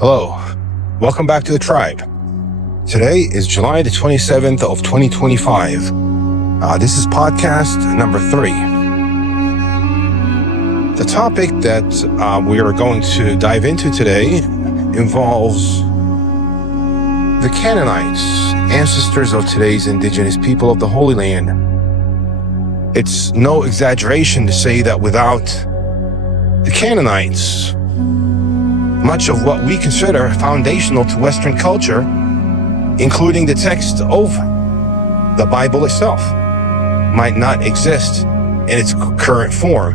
Hello, welcome back to the Tribe. Today is July the 27th of 2025. This is podcast number 3. The topic that we are going to dive into today involves the Canaanites, ancestors of today's indigenous people of the Holy Land. It's no exaggeration to say that without the Canaanites, much of what we consider foundational to Western culture, including the text of the Bible itself, might not exist in its current form.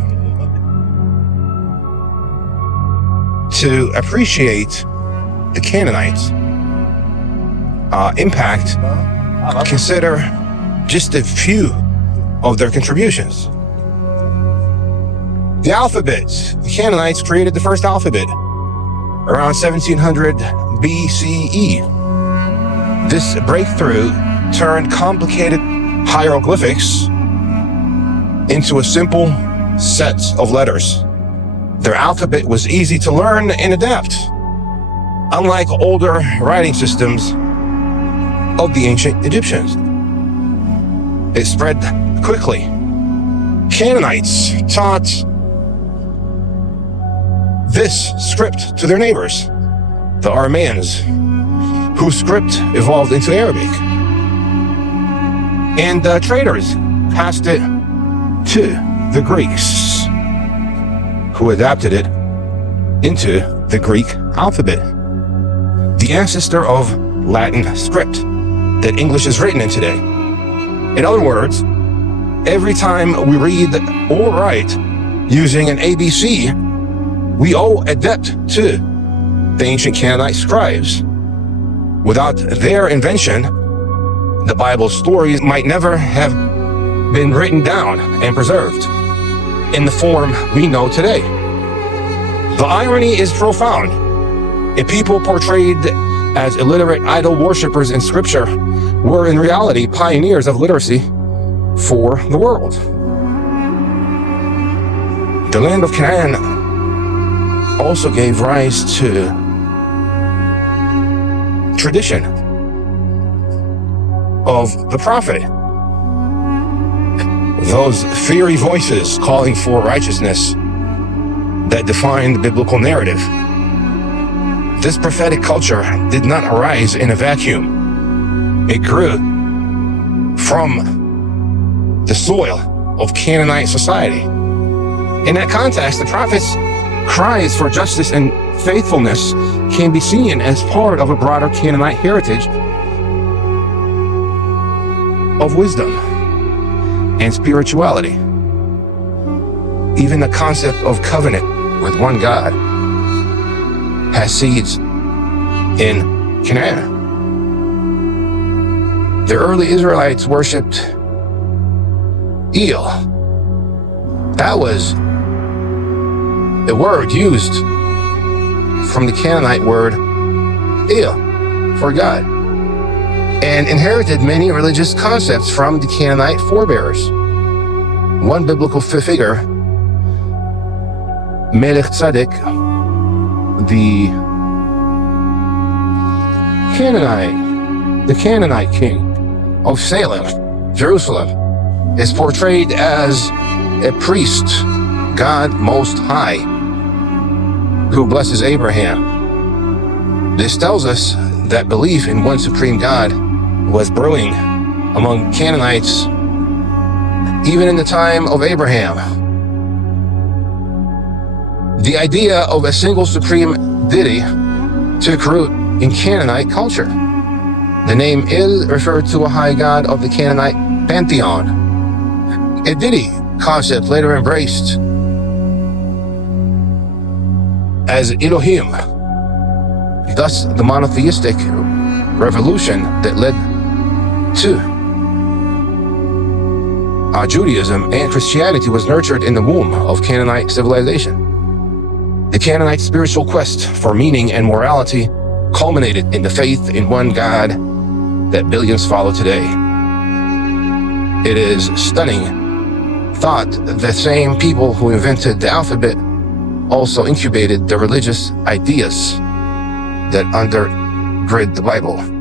To appreciate the Canaanites' impact, consider just a few of their contributions. The alphabet. The Canaanites created the first alphabet around 1700 BCE. This breakthrough turned complicated hieroglyphics into a simple set of letters. Their alphabet was easy to learn and adapt, unlike older writing systems of the ancient Egyptians. It spread quickly. Canaanites taught this script to their neighbors, the Aramaeans, whose script evolved into Arabic. And traders passed it to the Greeks, who adapted it into the Greek alphabet, the ancestor of Latin script that English is written in today. In other words, every time we read or write using an ABC, we owe a debt to the ancient Canaanite scribes. Without their invention, the Bible's stories might never have been written down and preserved in the form we know today. The irony is profound. A people portrayed as illiterate idol worshippers in Scripture were in reality pioneers of literacy for the world. The land of Canaan also gave rise to tradition of the prophet. Those fiery voices calling for righteousness that defined the biblical narrative. This prophetic culture did not arise in a vacuum. It grew from the soil of Canaanite society. In that context, the prophets' cries for justice and faithfulness can be seen as part of a broader Canaanite heritage of wisdom and spirituality. Even the concept of covenant with one God has seeds in Canaan. The early Israelites worshipped El. That was a word used from the Canaanite word El, for God, and inherited many religious concepts from the Canaanite forebears. One biblical figure, Melech Tzedek, the Canaanite king of Salem, Jerusalem, is portrayed as a priest, God Most High, who blesses Abraham. This tells us that belief in one supreme God was brewing among Canaanites even in the time of Abraham. The idea of a single supreme deity took root in Canaanite culture. The name El referred to a high god of the Canaanite pantheon. A deity concept later embraced as Elohim. Thus, the monotheistic revolution that led to Judaism and Christianity was nurtured in the womb of Canaanite civilization. The Canaanite spiritual quest for meaning and morality culminated in the faith in one God that billions follow today. It is stunning thought the same people who invented the alphabet also incubated the religious ideas that undergird the Bible.